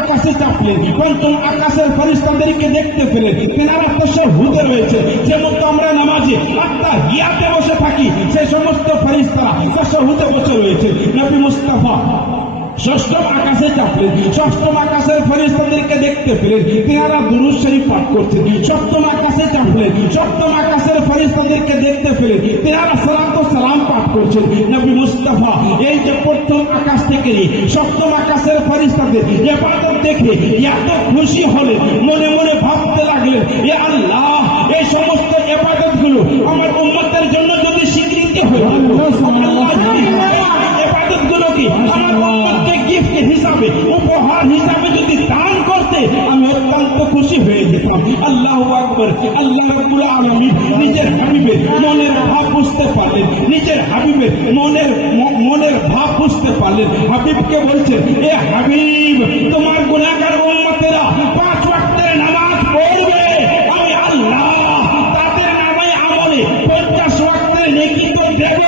আকাশে চাপলেন পঞ্চম আকাশের ফরিস্তাদেরকে দেখতে পেলেন তেনারা তো হুদে রয়েছে। যেমন তো রয়েছে। নবী মুস্তাফা, ষষ্ঠম আকাশে চাপলেন ষষ্ঠম আকাশের ফেরেশতাদেরকে দেখতে পেলেন তেনারা দুরুদ শরীফ পাঠ করছেন সপ্তম আকাশে চাপলেন সপ্তম আকাশের ফেরেশতাদেরকে দেখতে পেলেন তেনারা সালাম করছেন নবী মুস্তাফা। এই যে প্রথম আকাশ থেকে সপ্তম আকাশের ফেরেশতাদের ইবাদত দেখে এত খুশি হলেন মনে মনে ভাবতে লাগলেন এ আল্লাহ এই সমস্ত ইবাদতগুলো আমার উম্মতের জন্য যদি স্বীকৃতি হয়ে ইবাদত গুলোকে আমার উম্মতকে গিফট হিসাবে উপহার হিসাবে যদি দান করতে আমি অত্যন্ত খুশি হয়ে যেতাম। আল্লাহ আকবর আল্লাহ রাব্বুল আলামিন নিজের হাবিবের মনের মনের ভাব বুঝতে পারলেন। হাবিবকে বলছে, এ হাবিব, তোমার গুণাকার উম্মতেরা পাঁচ ওয়াক্তের নামাজ পড়বে। আমি আল্লাহ, তাদের নামে আমলে পঞ্চাশ ওয়াক্তের নেকি তো দেব।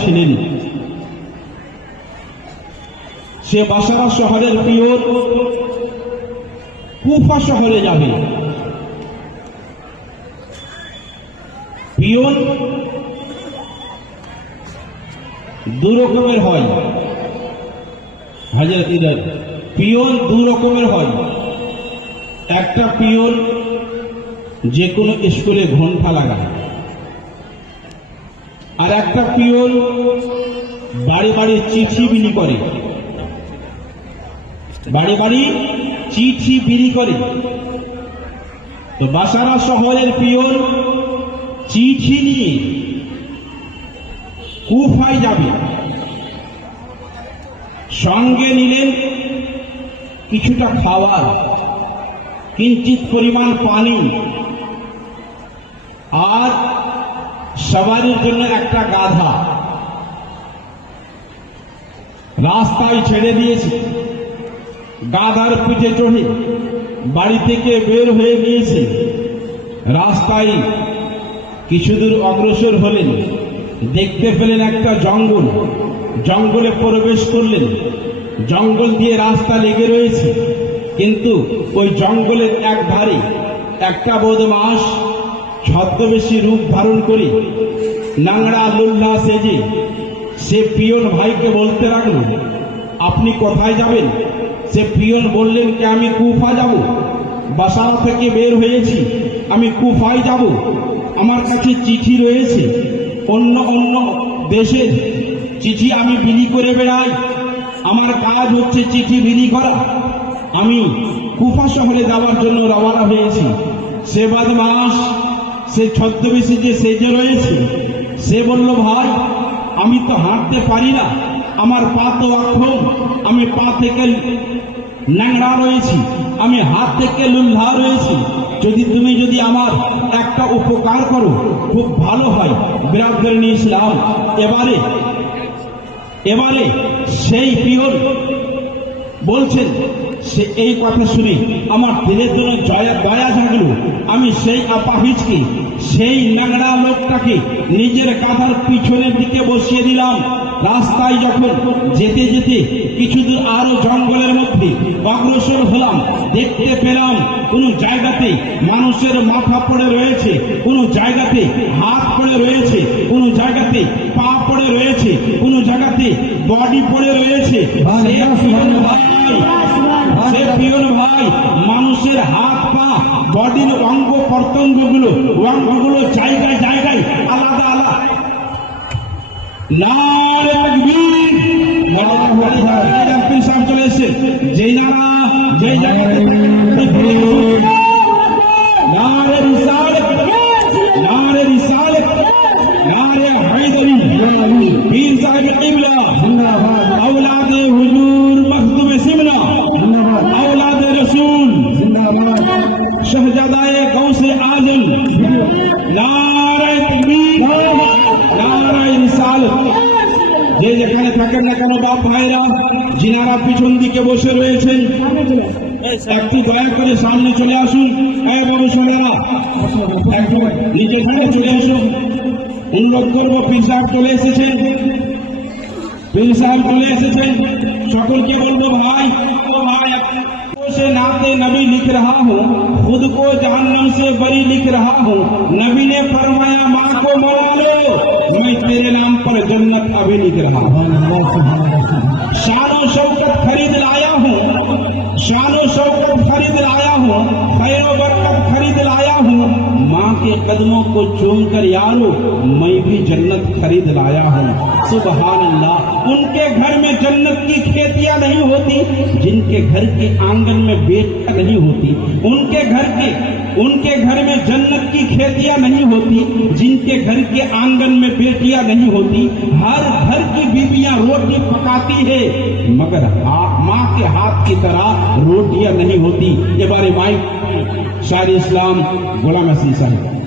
ছিলেন। সে বাসারা শহরের পিওর কুফা শহরে যাবে। পিওন দু রকমের হয়। হাজার পিওন দু রকমের হয়। একটা পিওন যে কোনো স্কুলে ঘণ্টা লাগায়। আর একটা পিওন বাড়ি বাড়ি চিঠি বিলি করে। বাড়ি বাড়ি চিঠি বিলি করে। তো বাসারা শহরের পিওন চিঠি নিয়ে কুফায় যাবে। সঙ্গে নিলেন কিছুটা খাবার কিঞ্চিত পরিমাণ পানি আর সবারির জন্য একটা গাধা। রাস্তায় ছেড়ে দিয়েছে। গাধার পিঠে চড়ে বাড়ি থেকে বের হয়ে গিয়েছে রাস্তায় কিছু দূর অগ্রসর হলেন। দেখতে পেলেন একটা জঙ্গল। জঙ্গলে প্রবেশ করলেন। জঙ্গল দিয়ে রাস্তা লেগে রয়েছে। কিন্তু ওই জঙ্গলের এক ধারে একটা বদমাস ছদ্মবেশী রূপ ধারণ করে। নাংড়া লুল্লা সেজে, সে পিয়ন ভাইকে বলতে লাগল, আপনি কোথায় যাবেন? সে পিয়ন বললেন, কি আমি কুফা যাব? বাসারা থেকে বের হয়েছি, আমি কুফায় যাব। আমার কাছে চিঠি রয়েছে। অন্য অন্য দেশের চিঠি আমি বিলি করে বেড়াই। আমার কাজ হচ্ছে চিঠি বিলি করা। আমি কুফা শহরে যাওয়ার জন্য রওনা হয়েছি। সে বাদ মাস, সে ছদ্মবেশী যে সেজে রয়েছে, সে বলল, ভাই, আমি তো হাঁটতে পারি না। আমার পা তো অক্ষম আমি পা থেকে ন্যাংরা রয়েছি। আমি হাত থেকে লুল্লা রয়েছি। যদি তুমি যদি আমার একটা উপকার করো, খুব ভালো হয়। বিরাট করে নিয়ে ইসলাম এবারে এবারে সেই পিয়ন বলছেন সে এই কথা শুনে আমার দিলের জন্য জয়া দয়া জাগলো। আমি সেই আপাহিজকে সেই ন্যাংরা লোকটাকে নিজের কাঁধার পিছনের দিকে বসিয়ে দিলাম। রাস্তায় যখন যেতে যেতে কিছু দূর আরও জঙ্গলের মধ্যে অগ্রসর হলাম দেখতে পেলাম কোন জায়গাতে মানুষের মাথা পড়ে রয়েছে কোন জায়গাতে হাত পড়ে রয়েছে কোন জায়গাতে পা পড়ে রয়েছে কোন জায়গাতে বডি পড়ে রয়েছে। সে পিয়ন ভাই, মানুষের হাত পা বডির অঙ্গ প্রত্যঙ্গগুলো অঙ্গগুলো জায়গায় জায়গায় আলাদা আলাদা। সাহেব চলে এসছে। যেই নারা যেই জায়গায় যে যেখানে থাকেন না কেন, বাপ ভাইরা যিনারা পিছন দিকে বসে রয়েছেন, একটু দয়া করে সামনে চলে আসুন। সোনারা একটু নিচে চলে আসুন। অনুরোধ করব সাহেব চলে এসেছেন সাহেব চলে এসেছেন সকলকে বলব, ভাই ভাই से नाते नबी लिख रहा हूँ, खुद को जहन्नम से बरी लिख रहा हूँ। नबी ने फरमाया, माँ को मरवा लो, मैं तेरे नाम पर जन्नत अभी लिख रहा हूँ। शान शौकत खरीद लाया हूँ, शान शौकत खरीद लाया हूँ, खैर बरकत खरीद लाया हूँ। माँ के कदमों को चूम कर यारो, मैं भी जन्नत खरीद लाया हूँ। सुबह अल्लाह उनके घर में जन्नत नहीं होती, जिनके घर के आँगन में बेटियाँ नहीं होती, उनके घर के, उनके घर में जन्नत की खेतियाँ नहीं होती, जिनके घर के आँगन में बेटियाँ नहीं होती, हर घर की बीबियाँ रोटी पकाती है, मगर माँ के हाथ की तरह रोटियाँ नहीं होती। ये बारे माई शायर इस्लाम, गुलाम हसन साहब।